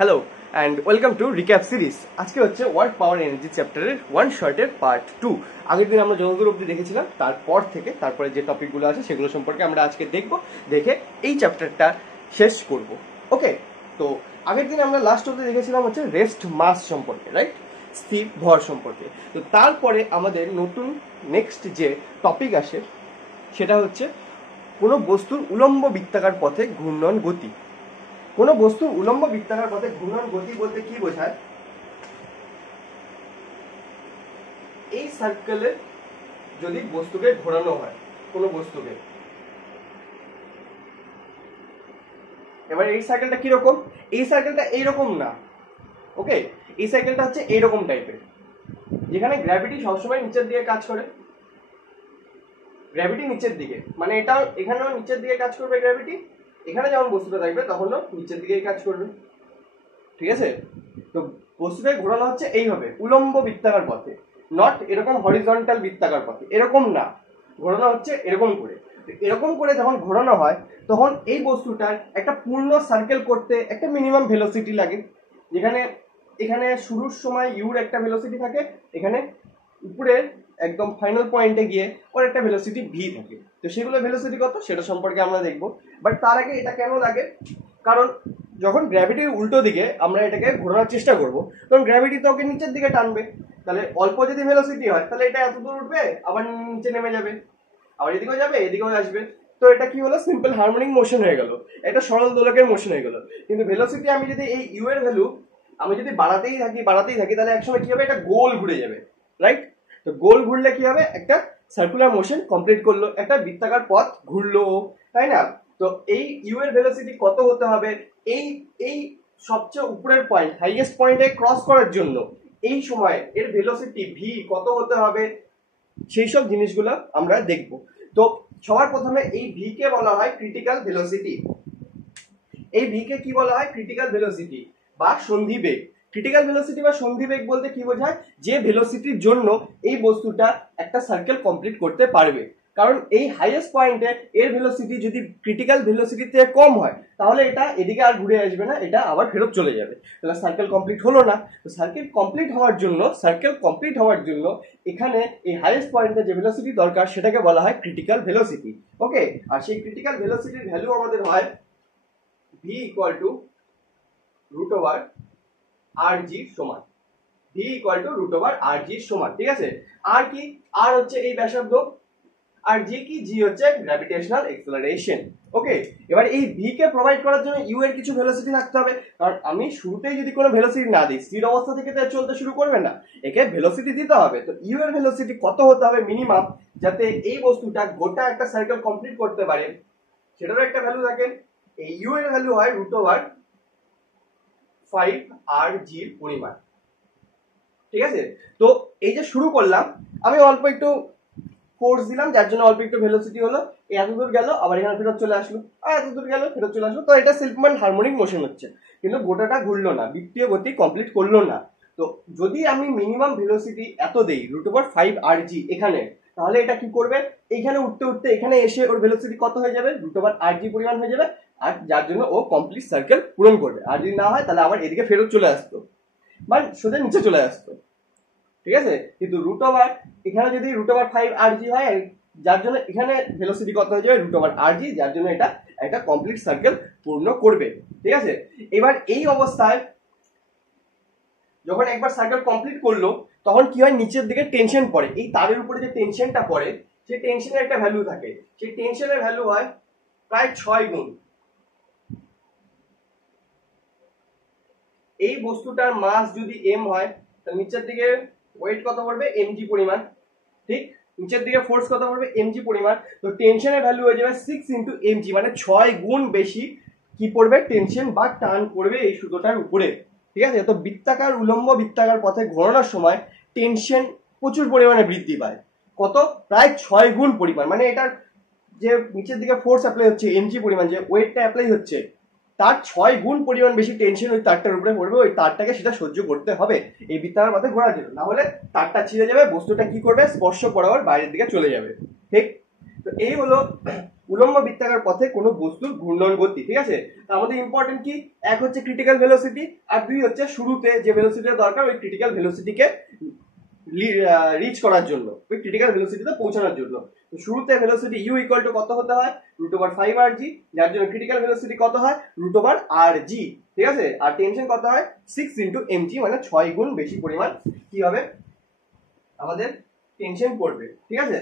Hello and welcome to recap series. আজকে হচ্ছে work power energy চ্যাপ্টারের ওয়ান শর্টের পার্ট 2। আগের দিন আমরা যতদূর অবধি দেখেছিলাম তারপর থেকে তারপরে যে টপিকগুলো আছে সেগুলো সম্পর্কে আমরা আজকে দেখব, দেখে এই চ্যাপ্টারটা শেষ করব। ওকে, তো আগের দিন আমরা লাস্ট অবধি দেখেছিলাম হচ্ছে রেস্ট মাস সম্পর্কে, রাইট, স্থির ভর সম্পর্কে। তো তারপরে আমাদের নতুন নেক্সট যে টপিক আসে সেটা হচ্ছে কোনো বস্তুর উলম্ব বৃত্তাকার পথে ঘূর্ণন গতি। কোনো বস্তুর উলম্ব বৃত্তাকার পথে ঘূর্ণন গতি বলতে কি বোঝায়? এই সার্কেলে যদি বস্তুকে ঘোরানো হয়, কোনো বস্তুকে, এবার এই সার্কেলটা কিরকম? এই সার্কেলটা এইরকম না, ওকে, এই সার্কেলটা হচ্ছে এইরকম টাইপের, যেখানে গ্র্যাভিটি সবসময় নিচের দিকে কাজ করে। গ্র্যাভিটি নিচের দিকে, মানে এটা এখানেও নিচের দিকে কাজ করবে গ্র্যাভিটি, এখানে যখন বস্তুটা থাকবে তখনও নিচের দিকেই কাজ করবে, ঠিক আছে? তো বস্তুটাকে ঘোরানো হচ্ছে এইভাবে উলম্ব বৃত্তাকার পথে, নট এরকম হরিজন্টাল বৃত্তাকার পথে, এরকম না, ঘোরানো হচ্ছে এরকম করে। এরকম করে যখন ঘোরানো হয় তখন এই বস্তুটার একটা পূর্ণ সার্কেল করতে একটা মিনিমাম ভেলোসিটি লাগে, যেখানে এখানে শুরুর সময় ইউর একটা ভেলোসিটি থাকে, এখানে উপরের একদম ফাইনাল পয়েন্টে গিয়ে ওর একটা ভেলোসিটি ভি থাকে। তো সেগুলো ভেলোসিটি কত সেটা সম্পর্কে আমরা দেখবো। বাট তার আগে এটা কেন লাগে? কারণ যখন গ্র্যাভিটির উল্টো দিকে আমরা এটাকে ঘোরানোর চেষ্টা করব তখন গ্র্যাভিটি তো ওকে নিচের দিকে টানবে। তাহলে অল্প যদি ভেলোসিটি হয় তাহলে এটা এত দূর উঠবে, আবার নিচে নেমে যাবে, আবার এদিকেও যাবে, এদিকেও আসবে। তো এটা কি হলো? সিম্পল হারমোনিক মোশন হয়ে গেল, এটা সরল দোলকের মোশন হয়ে গেল। কিন্তু ভেলোসিটি আমি যদি এই ইউ এর ভ্যালু আমি যদি বাড়াতেই থাকি তাহলে একসময় কি হবে? এটা গোল ঘুরে যাবে, রাইট? তো গোল ঘুরলে কি হবে? একটা সার্কুলার মোশন কমপ্লিট করলো, একটা বৃত্তাকার পথ ঘুরলো, তাই না? তো এই ইউ এর ভেলোসিটি কত হতে হবে? এই এই সবচেয়ে উপরের পয়েন্ট, হাইয়েস্ট পয়েন্টে ক্রস করার জন্য এই সময় এর ভেলোসিটি ভি কত হতে হবে, সেই সব জিনিসগুলো আমরা দেখব। তো সবার প্রথমে এই ভি কে বলা হয় ক্রিটিক্যাল ভেলোসিটি। এই ভি কে কি বলা হয়? ক্রিটিক্যাল ভেলোসিটি বা সন্ধিবেগ। ক্রিটিক্যাল ভেলোসিটি বা সন্ধিবেগ বলতে কি বোঝায়? যে ভেলোসিটির জন্য এই বস্তুটা একটা সার্কেল কমপ্লিট করতে পারবে। কারণ এই হাইয়েস্ট পয়েন্টে এর ভেলোসিটি যদি ক্রিটিক্যাল ভেলোসিটির থেকে কম হয় তাহলে এটা এদিকে আর ঘুরে আসবে না, এটা আবার ফেরত চলে যাবে, তাহলে সার্কেল কমপ্লিট হলো না। তো সার্কেল কমপ্লিট হওয়ার জন্য এখানে এই হাইয়েস্ট পয়েন্টে যে ভেলোসিটি দরকার সেটাকে বলা হয় ক্রিটিক্যাল ভেলোসিটি। ওকে, আর সেই ক্রিটিক্যাল ভেলোসিটির ভ্যালু আমাদের হয় v equal to root over rg সমান, v equal to root over rg সমান, ঠিক আছে? r কি? r হচ্ছে এই ব্যাসার্ধ, আর g কি? g হচ্ছে গ্র্যাভিটেশনাল অ্যাক্সেলারেশন। ওকে, এবার এই v কে প্রোভাইড করার জন্য u এর কিছু ভেলোসিটি থাকতে হবে, কারণ আমি শুরুতেই যদি কোনো ভেলোসিটি না দিই স্থির অবস্থা থেকে তো চলতে শুরু করবে না, একে ভেলোসিটি দিতে হবে। তো u এর ভেলোসিটি কত হতে হবে মিনিমাম, যাতে এই বস্তুটা গোটা একটা সার্কেল কমপ্লিট করতে পারে, সেটারও একটা ভ্যালু থাকে। এই u এর ভ্যালু হয় রুট ওভার 5rg পরিমাণ, ঠিক আছে? তো এই যে শুরু করলাম, আমি অল্প একটু ফোর্স দিলাম যার জন্য অল্প একটু ভেলোসিটি হলো, এত দূর গেল আবার এখানে ফেরত চলে আসলো, আর এত দূর গেল ফেরত চলে আসলো। তো এটা সেলফম্যান হারমোনিক মোশন হচ্ছে, কিন্তু গোটাটা ঘুরলো না, বৃত্তীয় গতি কমপ্লিট করলো না। তো যদি আমি মিনিমাম ভেলোসিটি এত দেই রুট ওভার 5rg এখানে, তাহলে এটা কি করবে? এখানে উঠতে উঠতে এখানে এসে ওর ভেলোসিটি কত হয়ে যাবে? রুট ওভার rg পরিমাণ হয়ে যাবে, আর যার জন্য ও কমপ্লিট সার্কেল পূরণ করবে। আর যদি না হয় তাহলে আবার এদিকে ফেরত চলে আসতো বা সোজা নিচে চলে আসতো, ঠিক আছে? কিন্তু রুট ওভার এখানে যদি রুট ওভার 5rg হয়, যার জন্য এখানে ভেলোসিটি কত হয়ে যাবে? রুট ওভার rg, যার জন্য এটা একটা কমপ্লিট সার্কেল পূর্ণ করবে, ঠিক আছে? এবার এই অবস্থায় যখন একবার সার্কেল কমপ্লিট করলো তখন কি হয়? নিচের দিকে টেনশন পড়ে, এই তারের উপরে যে টেনশনটা পড়ে সেই টেনশনের একটা ভ্যালু থাকে, সেই টেনশনের ভ্যালু হয় প্রায় 6 গুণ। এই বস্তুটার মাস যদি m হয় তাহলে নিচের দিকে ওয়েট কত পড়বে? mg পরিমাণ, ঠিক? নিচের দিকে ফোর্স কত পড়বে? mg পরিমাণ। তো টেনশনের ভ্যালু হয়ে যাবে 6 ইন্টু mg, মানে 6 গুণ বেশি কি পড়বে? টেনশন বা টান পড়বে এই সুতোটার উপরে, ঠিক আছে? তো বৃত্তাকার উলম্ব বৃত্তাকার পথে ঘোরানোর সময় টেনশন প্রচুর পরিমাণে বৃদ্ধি পায়, কত? প্রায় 6 গুণ পরিমাণ। মানে এটার যে নিচের দিকে ফোর্স অ্যাপ্লাই হচ্ছে mg পরিমাণ, যে ওয়েটটা অ্যাপ্লাই হচ্ছে তার 6 গুণ পরিমাণ বেশি টেনশন ওই তারটার উপরে পড়বে, ওই তারটাকে সেটা সহ্য করতে হবে এই বৃত্তাকার পথে ঘোরার জন্য, না হলে তারটা ছিঁড়ে যাবে, বস্তুটা কি করবে? স্পর্শ বরাবর বাইরের দিকে চলে যাবে, ঠিক? তো এই হলো উলম্ব বৃত্তাকার পথে কোনো বস্তুর ঘূর্ণন গতি। ঠিক আছে, আমাদের ইম্পর্টেন্ট কি, এক হচ্ছে ক্রিটিক্যাল ভেলোসিটি, আর দুই হচ্ছে শুরুতে যে ভেলোসিটিটা দরকার ওই ক্রিটিক্যাল ভেলোসিটিকে রিচ করার জন্য, ওই ক্রিটিক্যাল ভেলোসিটিতে পৌঁছানোর জন্য। তো শুরুতে ভেলোসিটি ইউ ইকুয়াল টু কত হতে হয়, √5 rg, যার জন্য ক্রিটিক্যাল ভেলোসিটি কত হয়, √rg। ঠিক আছে, আর টেনশন কত হয়, 6 × mg, মানে 6 গুণ বেশি পরিমাণ কি হবে আমাদের টেনশন পড়বে। ঠিক আছে,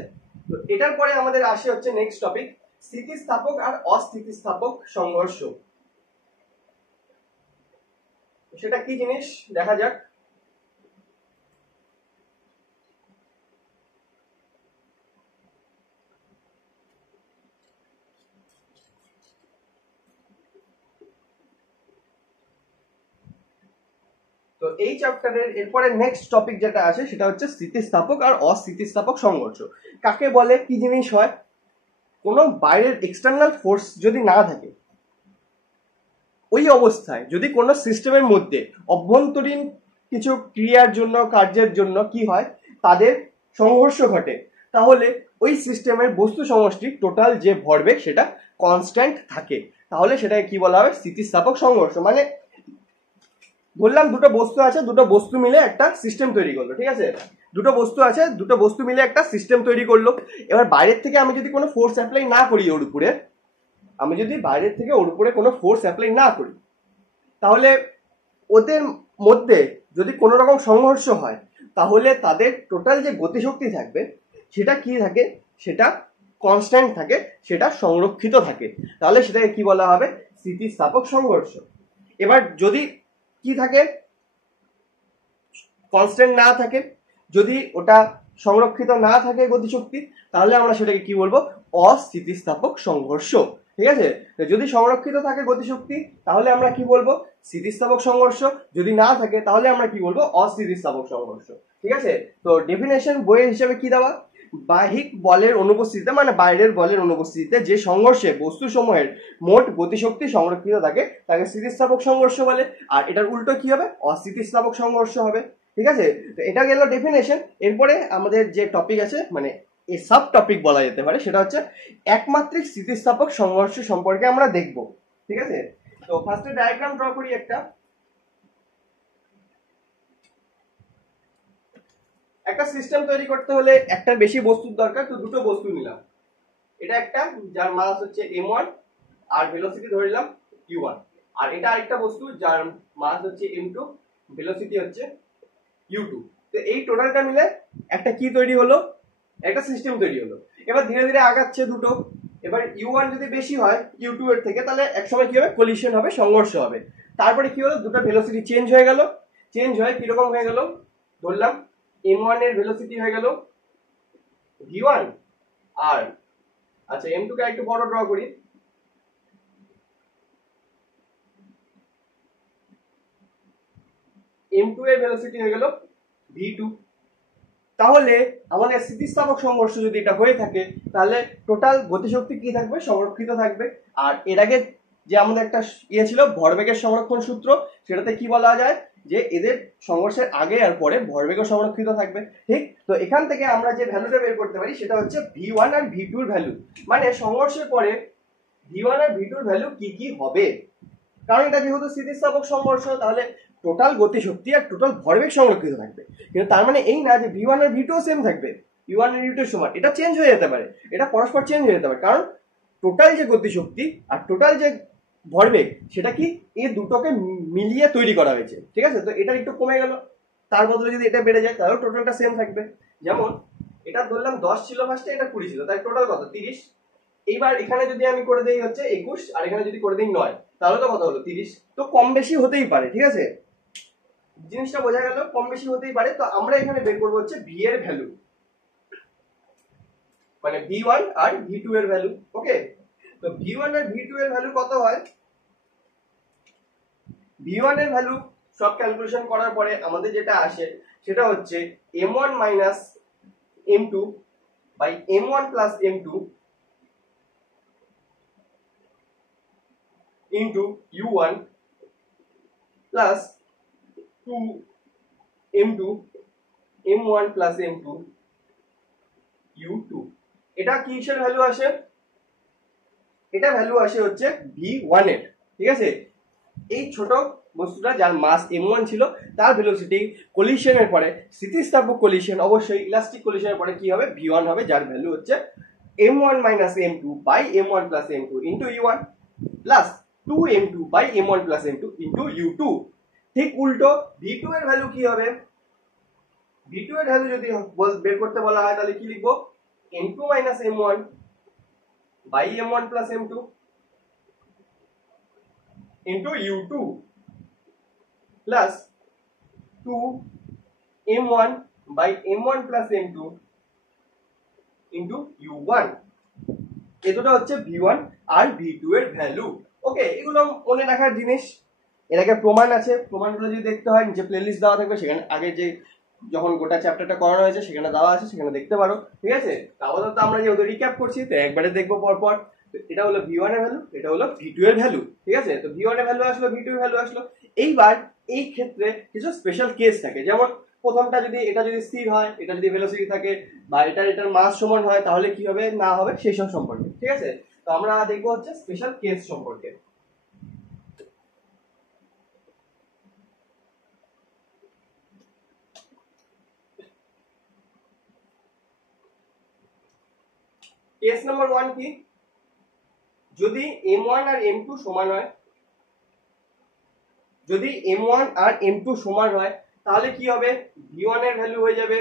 তো এটার পরে আমাদের আসে হচ্ছে নেক্সট টপিক, স্থিতিস্থাপক আর অস্থিতিস্থাপক সংঘর্ষ। সেটা কি জিনিস দেখা যাক। তো এই চ্যাপ্টারের এরপরে নেক্সট টপিক যেটা আছে সেটা হচ্ছে স্থিতিস্থাপক আর অস্থিতিস্থাপক সংঘর্ষ। কাকে বলে, কি জিনিস হয়, কোনো বাইরের এক্সটার্নাল ফোর্স যদি না থাকে, ওই অবস্থায় যদি কোনো সিস্টেমের মধ্যে অভ্যন্তরীণ কিছু ক্রিয়ার জন্য, কার্যের জন্য কি হয়, তাদের সংঘর্ষ ঘটে, তাহলে ওই সিস্টেমের বস্তু সমষ্টি টোটাল যে ভরবেগ সেটা কনস্ট্যান্ট থাকে, তাহলে সেটাকে কি বলা হবে, স্থিতিস্থাপক সংঘর্ষ। মানে বললাম দুটো বস্তু আছে, দুটো বস্তু মিলে একটা সিস্টেম তৈরি করলো। ঠিক আছে, দুটো বস্তু আছে, দুটো বস্তু মিলে একটা সিস্টেম তৈরি করলো। এবার বাইরের থেকে আমি যদি কোনো ফোর্স অ্যাপ্লাই না করি ওর উপরে, আমি যদি বাইরের থেকে ওর উপরে কোনো ফোর্স অ্যাপ্লাই না করি, তাহলে ওদের মধ্যে যদি কোনো রকম সংঘর্ষ হয়, তাহলে তাদের টোটাল যে গতিশক্তি থাকবে সেটা কি থাকে, সেটা কনস্ট্যান্ট থাকে, সেটা সংরক্ষিত থাকে, তাহলে সেটাকে কি বলা হবে, স্থিতিস্থাপক সংঘর্ষ। এবার যদি কি থাকে, কনস্ট্যান্ট না থাকে, যদি ওটা সংরক্ষিত না থাকে গতিশক্তি, তাহলে আমরা সেটাকে কি বলবো, অস্থিতিস্থাপক সংঘর্ষ। ঠিক আছে, যদি সংরক্ষিত থাকে গতিশক্তি তাহলে আমরা কি বলবো, স্থিতিস্থাপক সংঘর্ষ, যদি না থাকে তাহলে আমরা কি বলবো, অস্থিতিস্থাপক সংঘর্ষ। ঠিক আছে, তো ডেফিনেশন বইয়ের হিসেবে কি দেওয়া, বাহ্যিক বলের অনুপস্থিতিতে, মানে বাইরের বলের অনুপস্থিতিতে যে সংঘর্ষে বস্তু সমূহের মোট গতিশক্তি সংরক্ষিত থাকে তাকে স্থিতিস্থাপক সংঘর্ষ বলে, আর এটার উল্টো কি হবে, অস্থিতিস্থাপক সংঘর্ষ হবে। ঠিক আছে, তো এটা গেল ডেফিনেশন। এরপরে আমাদের যে টপিক আছে, মানে এই সাব টপিক বলা যেতে পারে, সেটা হচ্ছে একমাত্রিক স্থিতিস্থাপক সংঘর্ষ সম্পর্কে আমরা দেখব। ঠিক আছে, তো ফার্স্টে ডায়াগ্রাম ড্র করি একটা। একটা সিস্টেম তৈরি করতে হলে একটা বেশি বস্তুর দরকার, তো দুটো বস্তু নিলাম। এটা একটা যার মাস হচ্ছে m1 আর ভেলোসিটি ধরলাম u1, আর এটা আরেকটা বস্তু যার মাস হচ্ছে m2, ভেলোসিটি হচ্ছে u2। তো এই টোটালটা মিলে একটা কি তৈরি হলো, একটা সিস্টেম তৈরি হলো। এবার ধীরে ধীরে আগাচ্ছে দুটো, এবার u1 যদি বেশি হয় u2 এর থেকে, তাহলে একসময় কি হবে, কলিশন হবে, সংঘর্ষ হবে। তারপরে কি হলো, দুটো ভেলোসিটি চেঞ্জ হয়ে গেল, চেঞ্জ হয়ে কিরকম হয়ে গেল, ধরলাম m1 এর ভেলোসিটি হয়ে গেল v1, আর আচ্ছা m2 কে একটু বড় ড্র করি, m2 এর ভেলোসিটি হয়ে গেল v2। তাহলে আমাদের স্থিতিস্থাপক সংঘর্ষ যদি এটা হয়ে থাকে, তাহলে টোটাল গতিশক্তি কি থাকবে, সংরক্ষিত থাকবে। আর এর আগে যে আমাদের একটা ইয়ে ছিল ভরবেগের সংরক্ষণ সূত্র, সেটাতে কি বলা যায়, যে এদের সংঘর্ষের আগে আর পরে ভরবেগও সংরক্ষিত থাকবে। ঠিক, তো এখান থেকে আমরা যে ভ্যালুটা বের করতে পারি সেটা হচ্ছে v1 আর v2 এর ভ্যালু, মানে সংঘর্ষের পরে v1 আর v2 এর ভ্যালু কি কি হবে। কারণ এটা যেহেতু স্থিতিস্থাপক সংঘর্ষ, তাহলে টোটাল গতিশক্তি আর টোটাল ভরবেগ সংরক্ষিত থাকবে, কিন্তু তার মানে এই না যে v1 আর v2 সেম থাকবে, v1 আর v2 সমান। এটা চেঞ্জ হয়ে যেতে পারে, এটা পরস্পর চেঞ্জ হয়ে যেতে পারে, কারণ টোটাল যে গতিশক্তি আর টোটাল যে ভরবেগ সেটা কি এই দুটোকে মিলিয়ে তৈরি করা হয়েছে। ঠিক আছে, তো এটা একটু কমে গেল, তার বদলে যদি এটা বেড়ে যায় তাহলে টোটালটা সেম থাকবে। যেমন এটা ধরলাম 10 ছিল ফার্স্টে, এটা 20 ছিল, তাই টোটাল কত, 30। এইবার এখানে যদি আমি করে দেই হচ্ছে 21, আর এখানে যদি করে দেই 9, তাহলে তো কত হলো, 30। তো কম বেশি হতেই পারে, ঠিক আছে, জিনিসটা বোঝা গেল, কম বেশি হতেই পারে। তো আমরা এখানে বের করবো হচ্ছে v এর ভ্যালু, মানে v1 আর v2 এর ভ্যালু। ওকে, তো v1 আর v2 এর ভ্যালু কত হয়, v1 এর ভ্যালু সব ক্যালকুলেশন করার পরে আমাদের যেটা আসে সেটা হচ্ছে m1 minus m2 by m1 plus m2 into u1 plus 2m2 m1 plus m2 u2। এটা কিসের ভ্যালু আসে, এটা ভ্যালু আসে হচ্ছে v1 এর, ঠিক আছে। এই ছোট বস্তুটা যার মাস m1 ছিল তার ভেলোসিটি কলিশনের পরে, স্থিতিস্থাপক কলিশন অবশ্যই ইলাস্টিক কলিশনের পরে কি হবে, v1 হবে, যার ভ্যালু হচ্ছে m1 minus m2 by m1 plus m2 into u1 plus 2m2 by m1 plus m2 into u2। ঠিক উল্টো v2 এর ভ্যালু কি হবে, v2 এর ভ্যালু যদি বের করতে বলা হয় তাহলে কি লিখবো, m2 minus m1 by m1 plus m2 into u2 plus 2m1 by m1 plus m2 into u1। এই দুটো হচ্ছে v1 আর v2 এর ভ্যালু। ওকে, এগুলো মনে রাখার জিনিস। এর আগে প্রমাণ আছে, প্রমাণগুলো যদি দেখতে হয় নিচে প্লেলিস্ট দেওয়া থাকবে, সেখানে আগে যে যখন গোটা চ্যাপ্টারটা করানো হয়েছে সেখানে দেওয়া আছে, সেখানে দেখতে পারো, ঠিক আছে। আপাতত আমরা যেহেতু রিক্যাপ করছি তো একবারে দেখবো পরপর। এটা হলো v1 এর ভ্যালু, এটা হলো v2 এর ভ্যালু, ঠিক আছে। তো v1 এর ভ্যালু আসলো, v2 এর ভ্যালু আসলো। এইবার এই ক্ষেত্রে কিছু স্পেশাল কেস থাকে, যেমন প্রথমটা যদি এটা যদি স্থির হয়, এটা যদি ভেলোসিটি থাকে, বা এটার মাস সমান হয়, তাহলে কি হবে না হবে সেই সব সম্পর্কে, ঠিক আছে। তো আমরা দেখবো হচ্ছে স্পেশাল কেস সম্পর্কে। কেস নাম্বার 1 কি, যদি m1 আর m2 সমান হয়, যদি m1 আর m2 সমান হয় তাহলে কি হবে, v1 এর ভ্যালু হয়ে যাবে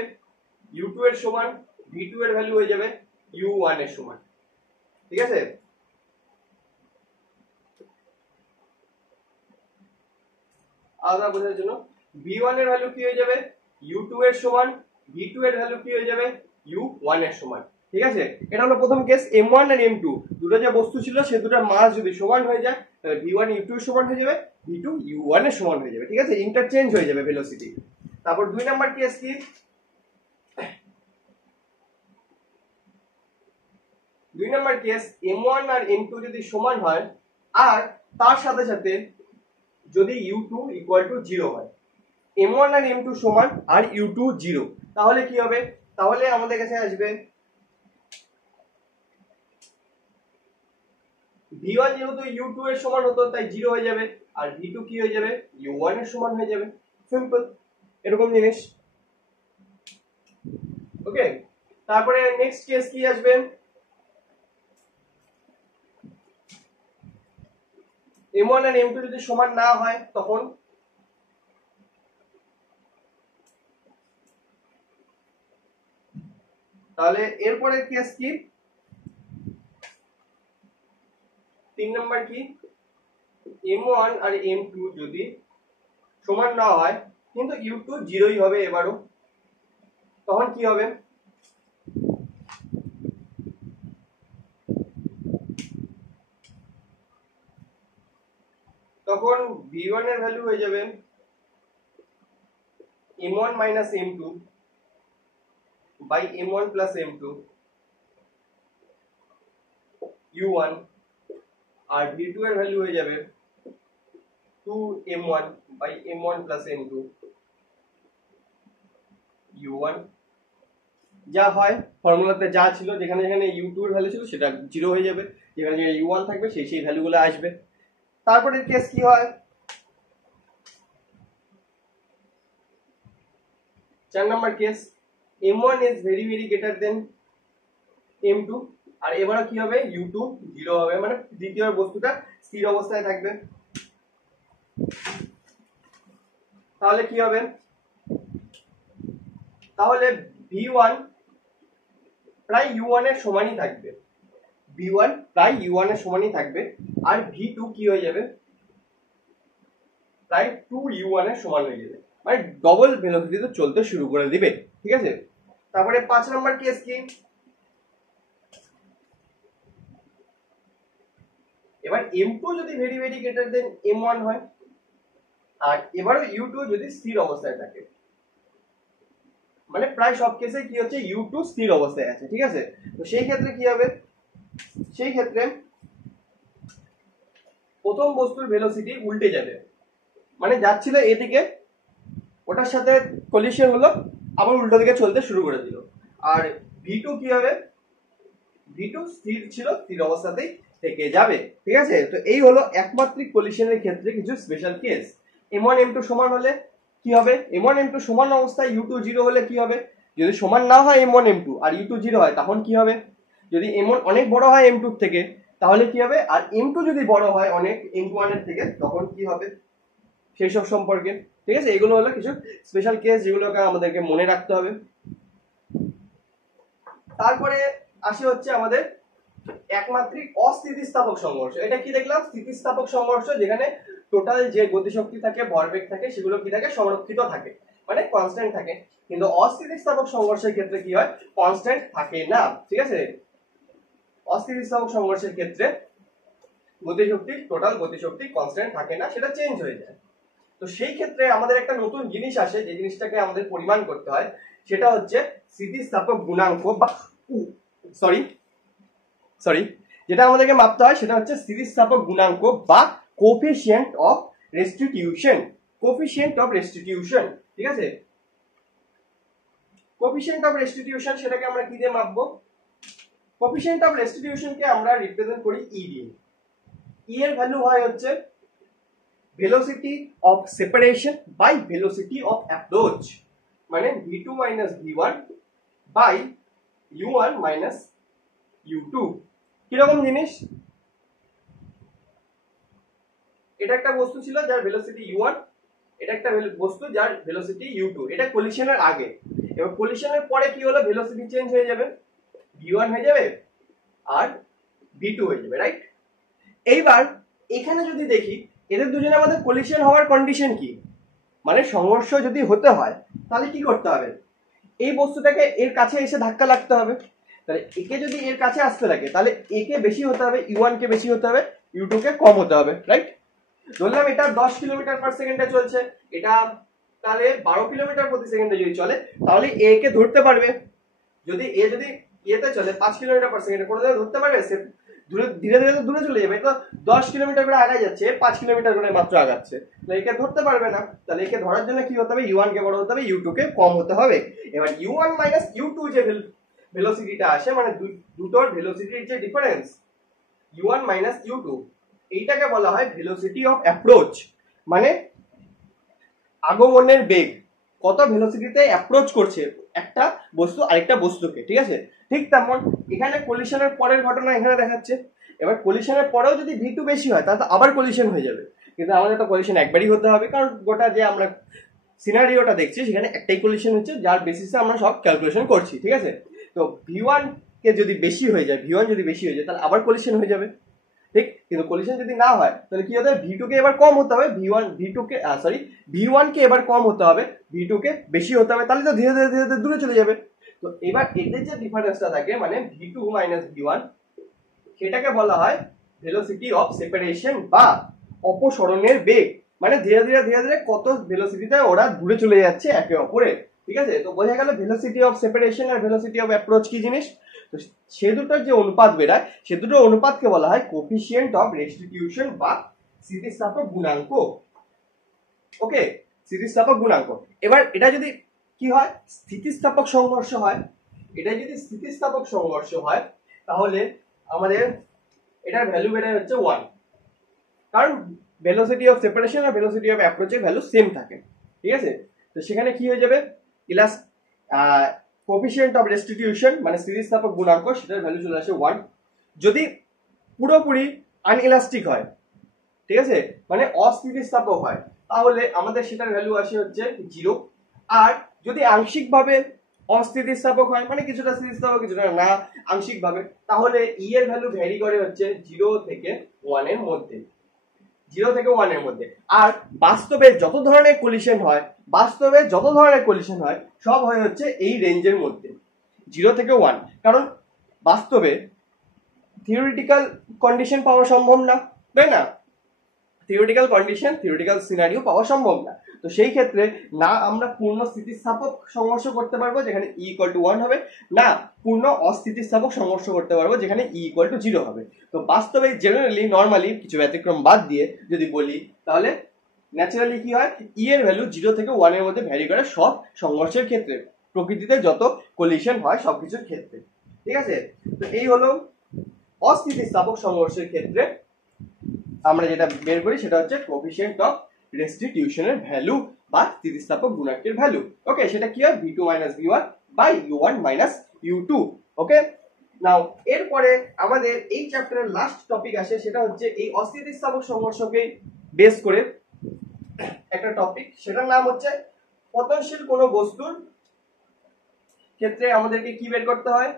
u2 এর সমান, v2 এর ভ্যালু হয়ে যাবে u1 এর সমান, ঠিক আছে। আলাদা বোঝার জন্য v1 এর ভ্যালু কি হয়ে যাবে u2 এর সমান, v2 এর ভ্যালু কি হয়ে যাবে u1 এর সমান, ঠিক আছে। এটা হলো প্রথম কেস। m1 আর m2 দুটো যে বস্তু ছিল সে দুটোর মাস যদি সমান হয়ে যায় তাহলে v1 u2 এর সমান হয়ে যাবে, v2 u1 এর সমান হয়ে যাবে, ঠিক আছে, ইন্টারচেঞ্জ হয়ে যাবে ভেলোসিটি। তারপর 2 নাম্বার কেস কি, 2 নাম্বার কেস m1 আর m2 যদি সমান হয় আর তার সাথে সাথে যদি u2 0 হয়, m1 আর m2 সমান আর u2 0, তাহলে কি হবে, তাহলে আমাদের কাছে আসবে v1 যেহেতু u2 এর সমান হতো তাই 0 হয়ে যাবে, আর v2 কি হয়ে যাবে u1 এর সমান হয়ে যাবে, সিম্পল এরকম জিনিস। ওকে, তারপরে নেক্সট কেস কি আসবে, m1 আর m2 যদি সমান না হয় তখন তাহলে এরপরে কেস কি, 3 নাম্বার কি, m1 আর m2 যদি সমান না হয় কিন্তু u2 0ই হবে এবারও, তখন কি হবে, তখন v1 এর ভ্যালু হয়ে যাবে m1 minus m2 by m1 plus m2 u1, R v2 এর ভ্যালু হয়ে যাবে 2m1 by m1 plus m2 u1। যা হয় ফর্মুলাতে যা ছিল, যেখানে যেখানে u2 এর ভ্যালু ছিল সেটা 0 হয়ে যাবে, যেখানে যেখানে u1 থাকবে সেই ভ্যালুগুলো আসবে। তারপরে কেস কি হয়, 4 number case m1 is very very greater than m2, আর এবারে কি হবে u2 0 হবে, মানে দ্বিতীয় বস্তুটা স্থির অবস্থায় থাকবে। তাহলে কি হবে, তাহলে v1 প্রায় u1 এর সমানই থাকবে, v1 প্রায় u1 এর সমানই থাকবে, আর v2 কি হয়ে যাবে প্রায় 2u1 এর সমান হয়ে যাবে, মানে ডবল ভেলোসিটিতে চলতে শুরু করে দিবে, ঠিক আছে। তারপরে 5 নাম্বার কেস কি, এবার m2 যদি very very greater than m1 হয়, আর এবারে u2 যদি স্থির অবস্থায় থাকে, মানে প্রায় সব কেসে কি হচ্ছে u2 স্থির অবস্থায় আছে, ঠিক আছে। তো সেই ক্ষেত্রে কি হবে, সেই ক্ষেত্রে প্রথম বস্তুর ভেলোসিটি উল্টে যাবে, মানে যাচ্ছিল এদিকে ওটার সাথে কলিশন হলো আবার উল্টো দিকে চলতে শুরু করে দিল, আর v2 কি হবে, v2 স্থির ছিল, স্থির অবস্থাতেই থেকে যাবে। ঠিক আছে, তো এই হলো একমাত্রিক কলিশনের ক্ষেত্রে কিছু স্পেশাল কেস। m1 m2 সমান হলে কি হবে, m1 m2 সমান অবস্থায় u2 0 হলে কি হবে, যদি সমান না হয় m1 m2 আর u2 0 হয় তখন কি হবে, যদি m1 অনেক বড় হয় m2 থেকে তাহলে কি হবে, আর m2 যদি বড় হয় অনেক m1 এর থেকে তখন কি হবে, সেই সব সম্পর্কে। ঠিক আছে, এগুলো হলো কিছু স্পেশাল কেস যেগুলোকে আমাদেরকে মনে রাখতে হবে। তারপরে আসে হচ্ছে আমাদের একমাত্রিক অস্থিতিস্থাপক সংঘর্ষ। এটা কি দেখলাম, স্থিতিস্থাপক সংঘর্ষ যেখানে টোটাল যে গতিশক্তি থাকে, ভরবেগ থাকে, সেগুলো কি থাকে, সংরক্ষিত থাকে, মানে কনস্ট্যান্ট থাকে। কিন্তু অস্থিতিস্থাপক সংঘর্ষের ক্ষেত্রে কি হয়, কনস্ট্যান্ট থাকে না। ঠিক আছে, অস্থিতিস্থাপক সংঘর্ষের ক্ষেত্রে গতিশক্তি, টোটাল গতিশক্তি কনস্ট্যান্ট থাকে না, সেটা চেঞ্জ হয়ে যায়। তো সেই ক্ষেত্রে আমাদের একটা নতুন জিনিস আসে, যে জিনিসটাকে আমাদের পরিমাণ করতে হয়, সেটা হচ্ছে স্থিতিস্থাপক গুণাঙ্ক বা সরি যেটা আমাদেরকে মাপতে হয় সেটা হচ্ছে স্থিতিস্থাপক গুণাঙ্ক বা coefficient of restitution. Coefficient of restitution, ঠিক আছে, কোফিশিয়েন্ট অফ রেস্টিটিউশন সেটাকে আমরা কি দিয়ে মাপবো, কোফিশিয়েন্ট অফ রেস্টিটিউশনকে আমরা রিপ্রেজেন্ট করি ই দিয়ে। ই এর ভ্যালু হয় হচ্ছে velocity of separation by velocity of approach, মানে v2 minus v1 by u1 minus u2। কিরকম জিনিস, এটা একটা বস্তু ছিল যার ভেলোসিটি u1, এটা একটা বস্তু যার ভেলোসিটি u2, এটা কলিশনের আগে। এবার কলিশনের পরে কি হলো, ভেলোসিটি চেঞ্জ হয়ে যাবে, v1 হয়ে যাবে আর v2 হয়ে যাবে, রাইট। এইবার এখানে যদি দেখি এদের দুজনের মধ্যে কলিশন হওয়ার কন্ডিশন কি, মানে সংঘর্ষ যদি হতে হয় তাহলে কি করতে হবে, এই বস্তুটাকে এর কাছে এসে ধাক্কা লাগতে হবে। তাহলে একে যদি এর কাছে আসতে লাগে তাহলে একে বেশি হতে হবে, u1 কে বেশি হতে হবে, u2 কে কম হতে হবে, রাইট। ধরলাম এটা 10 কিলোমিটার পার সেকেন্ডে চলছে, এটা তাহলে 12 কিলোমিটার প্রতি সেকেন্ডে যদি চলে তাহলে এ কে ধরতে পারবে। যদি এ যদি ইয়েতে চলে 5 কিলোমিটার পার সেকেন্ডে, কোনো জায়গায় ধরতে পারবে, সে ধীরে ধীরে তো দূরে চলে যাবে। তো 10 কিলোমিটার করে আগায় যাচ্ছে, 5 কিলোমিটার করে মাত্র আগাচ্ছে, তাহলে একে ধরতে পারবে না। তাহলে একে ধরার জন্য কি হতে হবে, u1 কে বড় হতে হবে, u2 কে কম হতে হবে। এবার u1 মাইনাস u2 যে ভেলোসিটিটা আসে, মানে দুটোর ভেলোসিটির যে ডিফারেন্স u1 মাইনাস u2, এইটাকে বলা হয় ভেলোসিটি অফ অ্যাপ্রোচ, মানে আগমনের বেগ, কত ভেলোসিটিতে অ্যাপ্রোচ করছে একটা বস্তু আরেকটা বস্তুকে। ঠিক আছে, ঠিক তেমন এখানে কলিশনের পরের ঘটনা এখানে দেখাচ্ছে। এবার কলিশনের পরেও যদি v2 বেশি হয় তাহলে আবার কলিশন হয়ে যাবে, কিন্তু আমাদের তো কলিশন একবারই হতে হবে, কারণ গোটা যে আমরা সিনারিওটা দেখছি সেখানে একটাই কলিশন হচ্ছে, যার বেসিসে আমরা সব ক্যালকুলেশন করছি। ঠিক আছে, তো v1 কে যদি বেশি হয়ে যায়, v1 যদি বেশি হয়ে যায় তাহলে আবার কলিশন হয়ে যাবে, ঠিক। কিন্তু কলিশন যদি না হয় তাহলে কি হতে হবে, v2 কে এবার কম হতে হবে, v1 কে এবার কম হতে হবে, v2 কে বেশি হতে হবে, তাহলে তো ধীরে ধীরে ধীরে ধীরে দূরে চলে যাবে। তো এবার এদের যে ডিফারেন্সটা থাকে, মানে v2 মাইনাস v1, সেটাকে বলা হয় ভেলোসিটি অফ সেপারেশন বা অপসরণের বেগ, মানে ধীরে ধীরে ধীরে ধীরে কত ভেলোসিটিতে ওরা দূরে চলে যাচ্ছে একে অপরে। ঠিক আছে, তো বোঝা গেল ভেলোসিটি অফ সেপারেশন আর ভেলোসিটি অফ অ্যাপ্রোচ কি জিনিস। তো সে দুটোর যে অনুপাত বেরায়, সে দুটোর অনুপাতকে বলা হয় কোফিশিয়েন্ট অফ রেস্টিটিউশন বা স্থিতিস্থাপক গুণাঙ্ক। ওকে, স্থিতিস্থাপক গুণাঙ্ক। এবার এটা যদি কি হয়, স্থিতিস্থাপক সংঘর্ষ হয়, এটা যদি স্থিতিস্থাপক সংঘর্ষ হয় তাহলে আমাদের এটার ভ্যালু বেড়ে হচ্ছে 1, কারণ ভেলোসিটি অফ সেপারেশন আর ভেলোসিটি অফ অ্যাপ্রোচের ভ্যালু সেম থাকে। ঠিক আছে, তো সেখানে কি হয়ে যাবে, কোফিশিয়েন্ট অফ রেস্টিটিউশন মানে স্থিতিস্থাপক গুণাঙ্ক, সেটার ভ্যালু চলে আসে 1। যদি পুরোপুরি আনইলাস্টিক হয়, ঠিক আছে, মানে অস্থিতিস্থাপক হয়, তাহলে আমাদের সেটার ভ্যালু আসে হচ্ছে 0। আর যদি আংশিকভাবে অস্থিতিস্থাপক হয়, মানে কিছুটা স্থিতিস্থাপক কিছুটা না আংশিকভাবে, তাহলে ই এর ভ্যালু ভ্যারি করে হচ্ছে 0 থেকে 1 এর মধ্যে, 0 থেকে 1 এর মধ্যে। আর বাস্তবে যত ধরনের কলিশন হয়, সব হয় হচ্ছে এই রেঞ্জের মধ্যে 0 থেকে 1, কারণ বাস্তবে থিওরিটিক্যাল কন্ডিশন পাওয়া সম্ভব না, তাই না, থিওরিটিক্যাল সিনারিও পাওয়া সম্ভব না। তো সেই ক্ষেত্রে না আমরা পূর্ণ স্থিতিস্থাপক সংঘর্ষ করতে পারবো যেখানে ই ইকুয়াল টু 1 হবে, না পূর্ণ অস্থিতিস্থাপক সংঘর্ষ করতে পারবো যেখানে ই ইকুয়াল টু 0 হবে। তো বাস্তবে জেনারেলি নর্মালি কিছু ব্যতিক্রম বাদ দিয়ে যদি বলি, তাহলে ন্যাচারালি কি হয়, ই এর ভ্যালু 0 থেকে 1 এর মধ্যে ভ্যারি করে সব সংঘর্ষের ক্ষেত্রে, প্রকৃতিতে যত কলিশন হয় সবকিছুর ক্ষেত্রে। ঠিক আছে, তো এই হলো অস্থিতিস্থাপক সংঘর্ষের ক্ষেত্রে আমরা যেটা বের করি সেটা হচ্ছে কোএফিসিয়েন্ট অফ রেস্টিটিউশনের ভ্যালু বা স্থিতিস্থাপক গুণাঙ্কের ভ্যালু। ওকে, সেটা কি হয় v2 - v1 by u1 - u2। ওকে, নাও এরপরে আমাদের এই চ্যাপ্টারের লাস্ট টপিক আসে, সেটা হচ্ছে এই অস্থিতিস্থাপক সংঘর্ষকে বেস করে একটা টপিক, সেটার নাম হচ্ছে পতনশীল কোনো বস্তুর ক্ষেত্রে আমাদেরকে কি বের করতে হয়,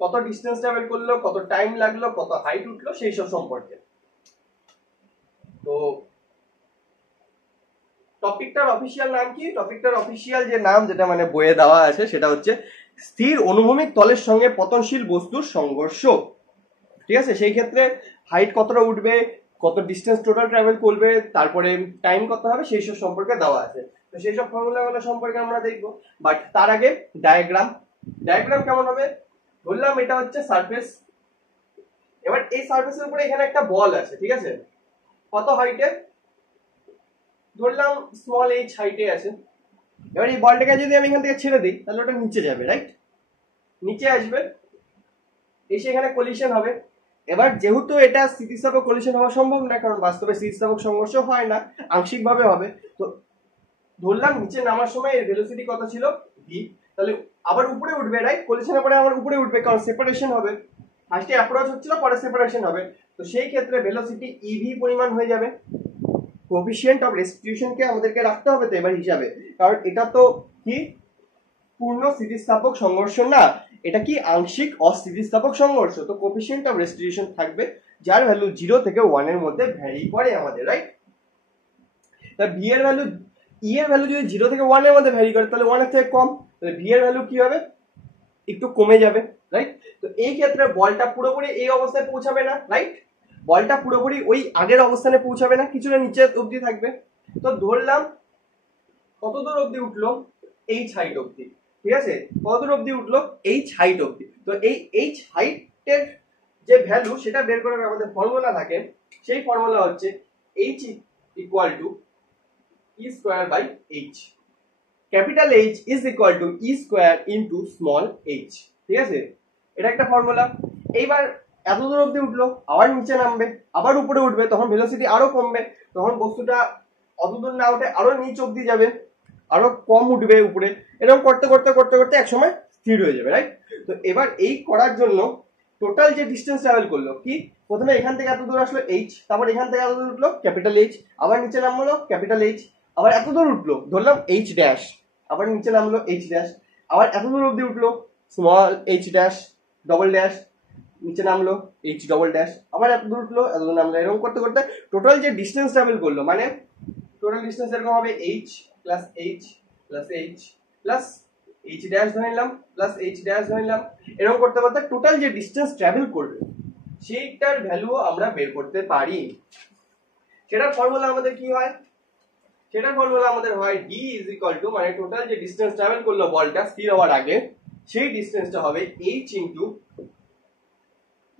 কত ডিস্টেন্স ট্রাভেল করলো, কত টাইম লাগলো, কত হাইট উঠলো, সেই সব সম্পর্কে। তো টপিকটার অফিসিয়াল নাম কি? টপিকটার অফিসিয়াল যে নাম, যেটা মানে বইয়ে দেওয়া আছে, সেটা হচ্ছে স্থির অনুভূমিক তলের সঙ্গে পতনশীল বস্তুর সংঘর্ষ। ঠিক আছে, সেই ক্ষেত্রে হাইট কতটা উঠবে, কত ডিস্টেন্স টোটাল ট্রাভেল করবে, তারপরে টাইম কত হবে, সেই সব সম্পর্কে দেওয়া আছে। তো সেই সব ফর্মুলাগুলো সম্পর্কে আমরা দেখবো, বাট তার আগে ডায়াগ্রাম কেমন হবে? বললাম এটা হচ্ছে সারফেস। এবার এই সারফেসের উপরে এখানে একটা বল আছে, ঠিক আছে, কত হাইটে? ধরলাম স্মল h হাইটে আছে। এবার এই বলটাকে যদি আমি এখান থেকে ছেড়ে দিই, তাহলে ওটা নিচে যাবে, রাইট? নিচে আসবে, এসে এখানে কলিশন হবে। এবার যেহেতু এটা স্থিতিস্থাপক কলিশন হওয়া সম্ভব না, কারণ বাস্তবে স্থিতিস্থাপক সংঘর্ষ হয় না, আংশিকভাবে হবে। তো ধরলাম নিচে নামার সময় এর ভেলোসিটি কত ছিল? v। তাহলে আবার উপরে উঠবে, রাইট? কলিশনের পরে আবার উপরে উঠবে, কারণ সেপারেশন হবে। ফার্স্টে অ্যাপ্রোচ হচ্ছিল, পরে সেপারেশন হবে। তো সেই ক্ষেত্রে ভেলোসিটি ev পরিমাণ হয়ে যাবে। কোএফিসিয়েন্ট অফ রেস্টিটিউশনকে আমাদেরকে রাখতে হবে তো এবার হিসাবে, কারণ এটা তো কি পূর্ণ স্থিতিস্থাপক সংঘর্ষ না, এটা কি আংশিক অস্থিতিস্থাপক সংঘর্ষ। তো কোএফিসিয়েন্ট অফ রেস্টিটিউশন থাকবে যার ভ্যালু 0 থেকে 1 এর মধ্যে ভ্যারি করে আমাদের, রাইট? তা v এর ভ্যালু, e এর ভ্যালু যদি 0 থেকে 1 এর মধ্যে ভ্যারি করে, তাহলে 1 এর থেকে কম, তাহলে v এর ভ্যালু কি হবে? একটু কমে যাবে, রাইট? তো এই ক্ষেত্রে বলটা পুরোপুরি এই অবস্থায় পৌঁছাবে না, রাইট? বলটা পুরোপুরি ওই আগের অবস্থানে পৌঁছাবে না, কিছুটা নিচে অবধি থাকবে। তো ধরলাম কত দূর অবধি উঠলো? h হাইট অবধি, ঠিক আছে? কত দূর অবধি উঠলো? h হাইট অবধি। তো এই h হাইটের যে ভ্যালু, সেটা বের করার আমাদের ফর্মুলা থাকে। সেই ফর্মুলা হচ্ছে h equal to e square by h। Capital H is equal to e square into small h, ঠিক আছে? এটা একটা ফর্মুলা। এইবার এত দূর অবধি উঠলো, আবার নিচে নামবে, আবার উপরে উঠবে, তখন ভেলোসিটি আরো কমবে, তখন বস্তুটা অত দূর না উঠে আরো নিচ অবধি যাবে, আরো কম উঠবে উপরে, এরকম করতে করতে করতে করতে একসময় স্থির হয়ে যাবে, রাইট? তো এবার এই করার জন্য টোটাল যে ডিস্টেন্স ট্রাভেল করলো, কি প্রথমে এখান থেকে এত দূর আসলো h, তারপর এখান থেকে এত দূর উঠলো ক্যাপিটাল H, আবার নিচে নামলো ক্যাপিটাল H, আবার এত দূর উঠলো ধরলাম h ড্যাশ, আবার নিচে নামলো h ড্যাশ, আবার এত দূর অবধি উঠলো small h dash double dash, নিচে নামলো h ডবল ড্যাশ, আবার এত দূর উঠলো, এত দূর নামলো, এরকম করতে করতে টোটাল যে ডিস্টেন্স ট্রাভেল করলো, মানে টোটাল ডিস্টেন্স এরকম হবে h plus h plus h plus h dash ধরে নিলাম প্লাস h ড্যাশ ধরে নিলাম, এরকম করতে করতে টোটাল যে ডিস্টেন্স ট্রাভেল করবে সেইটার ভ্যালু আমরা বের করতে পারি। সেটার ফর্মুলা আমাদের কি হয়? সেটার ফর্মুলা আমাদের হয় d ইজ ইকুয়াল টু, মানে টোটাল যে ডিস্টেন্স ট্রাভেল করলো বলটা স্থির হওয়ার আগে, সেই ডিস্টেন্সটা হবে h into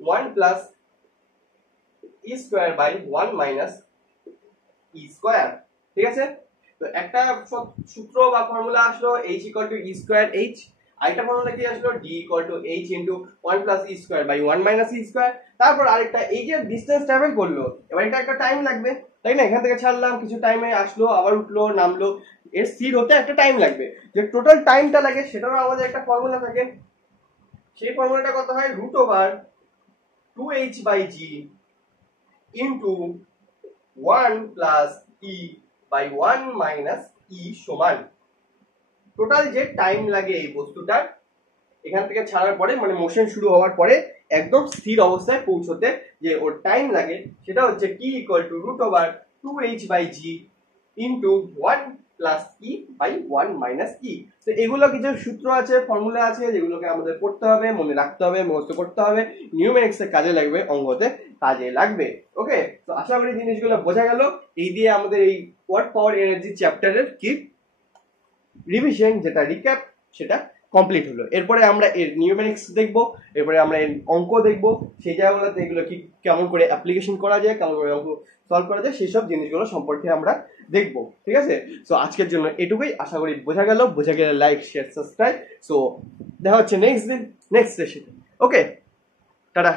1 plus e square by 1 minus e square, ঠিক আছে? তো একটা সূত্র বা ফর্মুলা আসলো h equal to e square h, আরেকটা ফর্মুলা কি আসলো d equal to h into 1 plus e square by 1 minus e square. তারপর আরেকটা, এই যে ডিসটেন্স ট্রাভেল করলো, এবার এটা একটা টাইম লাগবে, তাই না? এখান থেকে ছাড়লাম, কিছু টাইমে আসলো, আবার উঠলো নামলো, এর স্থির হতে একটা টাইম লাগবে। যে টোটাল টাইমটা লাগে সেটারও আমাদের একটা ফর্মুলা থাকে। সেই ফর্মুলাটা কত হয়? Root over 2h by g into 1 plus e by 1 minus e সমান টোটাল যে টাইম লাগে এই বস্তুটার এখান থেকে ছাড়ার পরে, মানে মোশন শুরু হওয়ার পরে একদম স্থির অবস্থায় পৌঁছতে যে ওর টাইম লাগে, সেটা হচ্ছে t equal to root over 2h by g into 1 plus e by 1 minus e। তো এগুলো কিছু সূত্র আছে, ফর্মুলা আছে, যেগুলোকে আমাদের পড়তে হবে, মনে রাখতে হবে, মুখস্থ করতে হবে, নিউমেরিক্স এর কাজে লাগবে, অঙ্কতে কাজে লাগবে। ওকে, তো আশা করি জিনিসগুলো বোঝা গেল। এই দিয়ে আমাদের এই ওয়ার্ক পাওয়ার এনার্জি চ্যাপ্টারের কি রিভিশন, যেটা রিক্যাপ, সেটা কমপ্লিট হলো। এরপরে আমরা এর নিউমেরিক্স দেখবো, এরপরে আমরা এর অঙ্ক দেখবো, সেই জায়গাগুলোতে এগুলো কি কেমন করে অ্যাপ্লিকেশন করা যায়, কেমন করে অঙ্ক সলভ করা যায়, সেই সব জিনিসগুলো সম্পর্কে আমরা দেখবো, ঠিক আছে? সো আজকের জন্য এটুকুই, আশা করি বোঝা গেল। বোঝা গেলে লাইক, শেয়ার, সাবস্ক্রাইব। সো দেখা হচ্ছে নেক্সট দিন, নেক্সট সেশনে। ওকে, টাটা।